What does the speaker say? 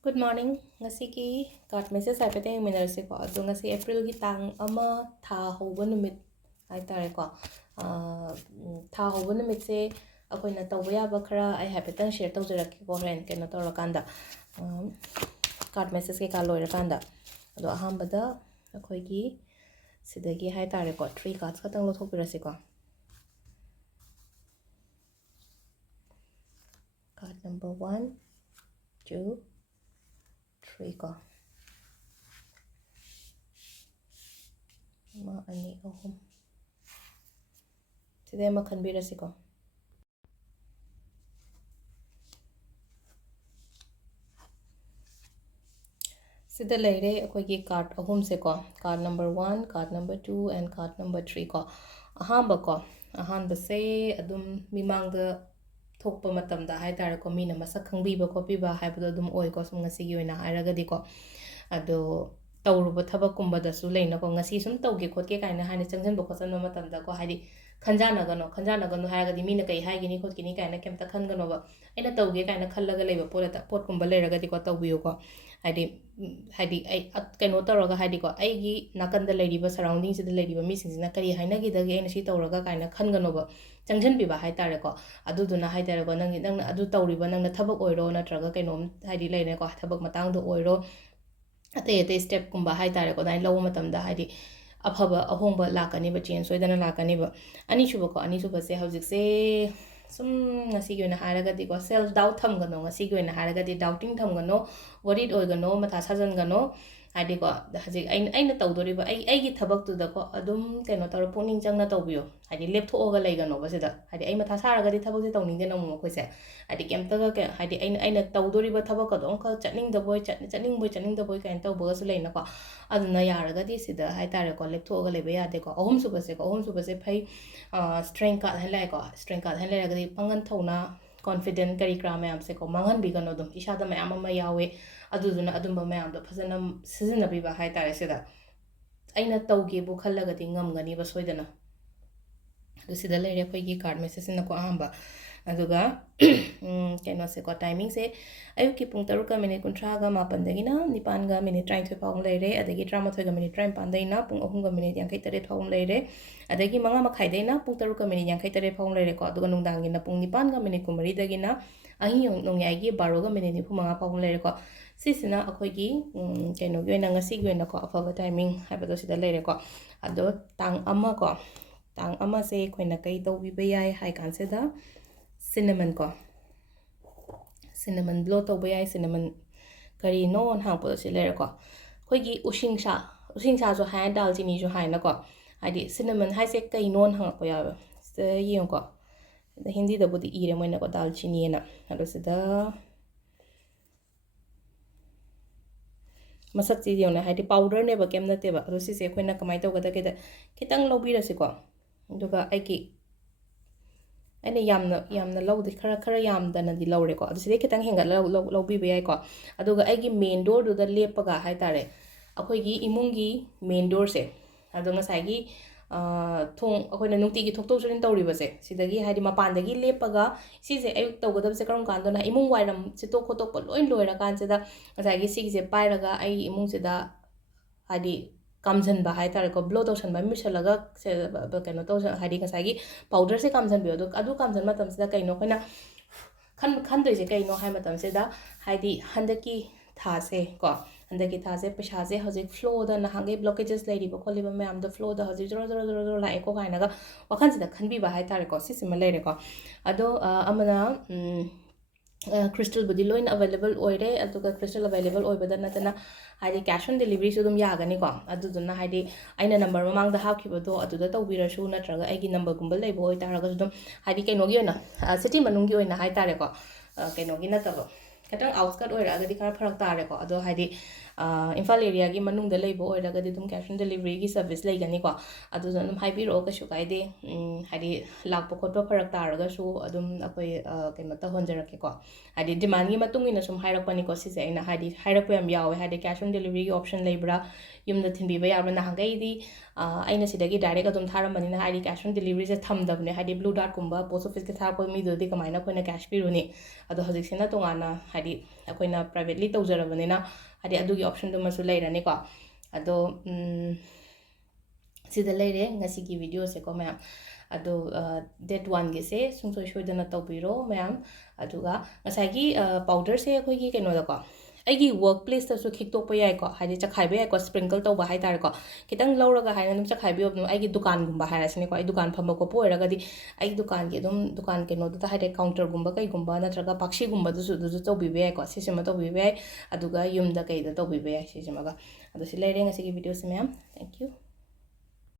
Good morning. Ngasi ki card message hai pete minarse ko. Ado ngasi April ki tang ama tha hoba numit hai tare ko. Tha hoba numit se akoi na tawba yaba khara ai happy share tawjarak ko ren kena tawrakanda. Card message ke ka loirakanda. Ado ahambada akoi ki sidagi hai tare ko 3 cards katang lothokpirase ko. Card number 1, 2, 3 ko. Ma ani ahum. Sida ma khanbirase ko. Sida leire akoi ki card ahum se ko. Card number 1, card number 2 and card number 3 ko. Ahamba ko. Ahamba se adum mimangda thokpa matamda hai tare ko mina masak khangbiba khopiba haibado adum oi ko sum ngasi gi oina hairagadi ko. Ado tawruba thabak kumbada su leina ko ngasi sum tawge khotke kaina haina changjanba khotsanba matamda ko haidi khanjanagano hairagadi mina kai haigini khotkini kaina kemta khangano ba aina tawge kaina khallaga leiba pot kumba leiragadi ko tawbiyo ko. Haidi ai kaino tawraga haidi ko aigi nakanda leiriba surrounding sida leiriba misingina kari hainagidagi aina si tawraga kaina khangano ba changjanbiba hai tare ko. Aduduna hai tare ko nangna adu tawriba nangna thabak oiro natraga kainom haidi leine ko thabak matangdo oiro ate step kumba hai tare ko dai law matamda haidi afaba ahongba lakani ba change soidana lakani ba ani suba ko ani suba se hojik se sum ngasi gi na haraga di ko self doubt thamgano ngasi gi na haraga di doubting thamgano worried oigano matha sajangano haidi ko haji aina tawdori ba ai gi thabak tu da ko adum kaino tar puning jangna tawbiyo haidi laptop oga leigano ba sida haidi ai matha saraga di thabak se tawning de nang mo khoise haidi kemta ga haidi aina tawdori ba thabak ka dong ka chatning da boy chatning da boy kain tawba su leina ko aduna yaraga di sida hai tare ko laptop oga leba yade ko ahum suba se phai strength card helai ko strength card helai ga di pangan thona confident kari kra mayam se ko mangan bigano dum isada mayam ma yawe aduduna adumba mayam do phajana sizina biba hai tare sida aina tawge bu khallaga di ngamgani ba soidana do sida leire khoi gi card message na ko ahamba aduga kaino se ko timing se ayu ki pung taruka minute kuntra ga mapan dagina nipan ga minute 30 paung leire adagi 13 ga minute 35 daina pung 3 ga minute 53 paung leire adagi manga makhai daina pung taruka minute 53 paung leire ko aduga nungdang gina pung nipan ga minute kumari dagina ahi nongyai gi 12 ga minute 9 paung leire ko sisina akhoi gi kaino gi oina ngasi gi oina ko afaba timing habado sida leire ko ado tang ama se khoina kai to bi bayai hai kanseda cinnamon ko cinnamon blow to bayai cinnamon kari non hang po se lere ko khoi gi usingsa jo hai dal chini jo hai na ko haidi cinnamon hai se kai non hang po ya se yeng ko da hindi da budi ire moina ko dal chini na ado se da masak chi yona haidi powder ne ba kem na te ba ado si se khoina kamai to ga da ke da kitang lobi ra se ko duga aiki aina yamna lawdi khara yamdana di lawre ko adu sidai kitang henga lawbi ba yai ko aduga aigi main door du da lepaga hai tare akhoi gi imungi main door se adu ngasai gi thong akhoi na nungti gi thokto surin tawri ba se sidagi haidi mapan dagi lepaga si se ayuk tawgadab se karam kan dona imung wairam sitok khotok pa loin loira kan se da ngasai gi si se pairaga ai imung se da haidi kamjan ba hai tare ko blow tawsan ba misalaga se kaino to haidi ngasai gi powder se kamjan bi adu kamjan matam se da kaino khoina khan doi se kaino hai matam se da haidi handaki tha se ko handaki tha se paisa se hojik flow da na hangai blockages leiri ba kholi ba mayam da flow da hojik joro la eko kaina ga wakhan se da khanbi ba hai tare ko sisima leire ko ado amana crystal budi loin available oire aduga crystal available oibada natana haidi cash on delivery su dum yagani ko aduduna haidi aina number mamang da hakibado aduda tawbirasu natraga aigi number gumbal leibo oi taraga dum haidi kainogi oina city manungi oina hai tare ko kainogi nataba katang outskirt oira agadi khara pharak tare ko ado haidi imphal area gi manung da leibo oira gadi dum cash on delivery gi service leigani ko adu dum haibiro ka shu kaide haidi lakpa khotpa pharak taraga su adum akoi kaimata honjarake ko haidi demand gi matung ina sum hairakpani ko sise aina haidi hairakpa yam yawe haidi cash on delivery gi option leibra yumda thinbiba yabra na hangai di aina sidagi direct adum tharamani na haidi cash on delivery se thamdabne haidi blue dart kumba post office ke thakoi mi do di kamaina khoina cash piruni ado hojik sina tongana ꯍꯥꯏꯗꯤ ꯑꯩꯈꯣꯏꯅ ꯄ꯭ꯔꯥꯏꯚꯦꯠꯂꯤ ꯇꯧꯖꯔꯕꯅꯤꯅ ꯍꯥꯏꯗꯤ ꯑꯗꯨꯒꯤ ꯑꯣꯞꯁꯟꯗꯨꯃꯁꯨ ꯂꯩꯔꯅꯤꯀꯣ ꯑꯗꯣ ꯁꯤꯗ ꯂꯩꯔꯦ ꯉꯁꯤꯒꯤ ꯚꯤꯗꯤꯑꯣꯁꯦꯀꯣ ꯃꯌꯥꯝ ꯑꯗꯣ ꯗꯦꯠ 1ꯒꯤꯁꯦ ꯁꯨꯡꯁꯣꯏ ꯁꯣꯏꯗꯅ ꯇꯧꯕꯤꯔꯣ ꯃꯌꯥꯝ ꯑꯗꯨꯒ ꯉꯁꯥꯏꯒꯤ ꯄꯥꯎꯗꯔꯁꯦ ꯑꯩꯈꯣꯏꯒꯤ ꯀꯩꯅꯣꯗꯀꯣ ꯑꯩꯒꯤ ꯋꯔꯛ ꯄ꯭लेꯁꯇꯁꯨ ꯈꯤꯛꯇꯣꯛꯄ ꯌꯥꯏꯀꯣ ꯍꯥꯏꯗꯤ ꯆꯈꯥꯏꯕ ꯌꯥꯏꯀꯣ ꯁ꯭ꯄ꯭रिꯡꯀꯜ ꯇꯧꯕ ꯍꯥꯏꯇꯥꯔꯦꯀꯣ ꯈꯤꯇꯪ ꯂꯧꯔꯒ ꯍꯥꯏꯅ ꯑꯗꯨꯝ ꯆꯈꯥꯏꯕꯤꯌꯣ ꯑꯗꯨꯝ ꯑꯩꯒꯤ ꯗꯨꯀꯥꯟꯒꯨꯝꯕ ꯍꯥꯏꯔꯁꯤꯅꯦꯀꯣ ꯑꯩ ꯗꯨꯀꯥꯟ ꯐꯝꯕ ꯈꯣꯠꯄ ꯑꯣꯏꯔꯒꯗꯤ ꯑꯩ ꯗꯨꯀꯥꯟꯒꯤ ꯑꯗꯨꯝ ꯗꯨꯀꯥꯟ ꯀꯩꯅꯣꯗꯨꯗ ꯍꯥꯏꯗꯤ ꯀꯥꯎꯟꯇꯔꯒꯨꯝꯕ ꯀꯩꯒꯨꯝꯕ ꯅꯠꯇ꯭ꯔꯒ ꯄꯥꯛꯁꯤꯒꯨꯝꯕꯗꯨꯁꯨ ꯑꯗꯨꯁꯨ ꯇꯧꯕꯤꯕ ꯌꯥꯏꯀꯣ ꯁꯤꯁꯤꯃ ꯇꯧꯕꯤꯕ ꯌꯥꯏ ꯑꯗꯨꯒ ꯌꯨꯝꯗ ꯀꯩꯗ ꯇꯧꯕꯤꯕ ꯌꯥꯏ ꯁꯤꯁꯤꯃꯒ ꯑꯗꯣ ꯁꯤ ꯂꯩꯔꯦ ꯉꯁꯤꯒꯤ ꯚꯤꯗꯤꯑꯣꯁꯦ ꯃꯌꯥꯝ ꯊꯦꯡꯛ ꯌꯨ